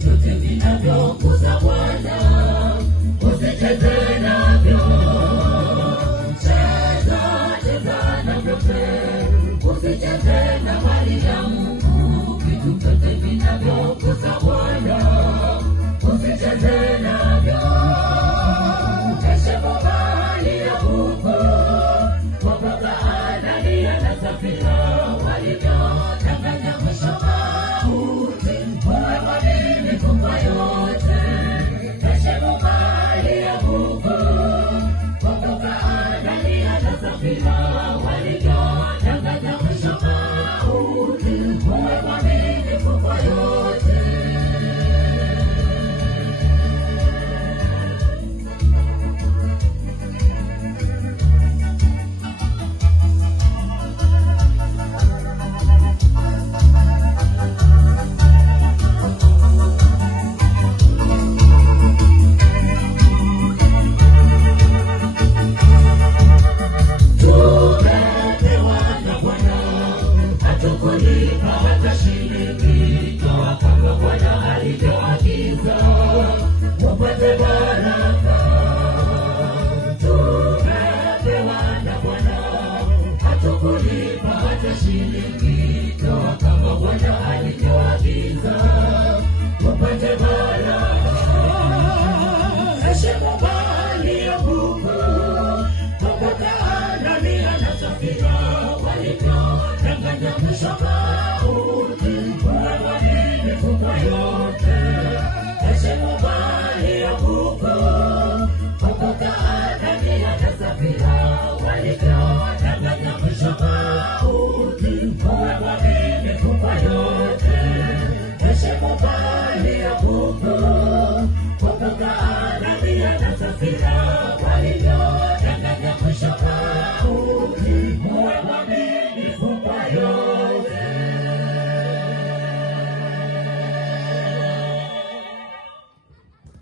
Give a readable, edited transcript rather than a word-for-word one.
vyote vinavyokuza Bwana, usicheze navyo. Cheza na vyote, usicheze na mali ya Mungu. Vitu vyote vinavyokuza Bwana, usicheze navyo. Heshimu mali ya Mungu, kumbuka Anania na Safira walivyodanganya mwisho mauti. Uwe mwaminifu kwa yote. Heshimu mali ya Mungu, kumbuka Anania na Safira walivyodanganya mwisho mauti. Uwe mwaminifu kwa yote. Hatukulipa hata shilingi, toa kama Bwana alivyoagiza, tupate baraka. Tumepewa na Bwana, hatukulipa hata shilingi, toa kama Bwana alivyoagiza, tupate baraka. Heshimu mali ya Mungu, kumbuka Anania na Safira walivyodanganya mwisho mauti. Uwe mwaminifu kwa yote. Heshimu mali ya Mungu, kumbuka Anania na Safira walivyodanganya mwisho mauti. Uwe mwaminifu kwa yote. Heshimu mali ya Mungu, kumbuka Anania na Safira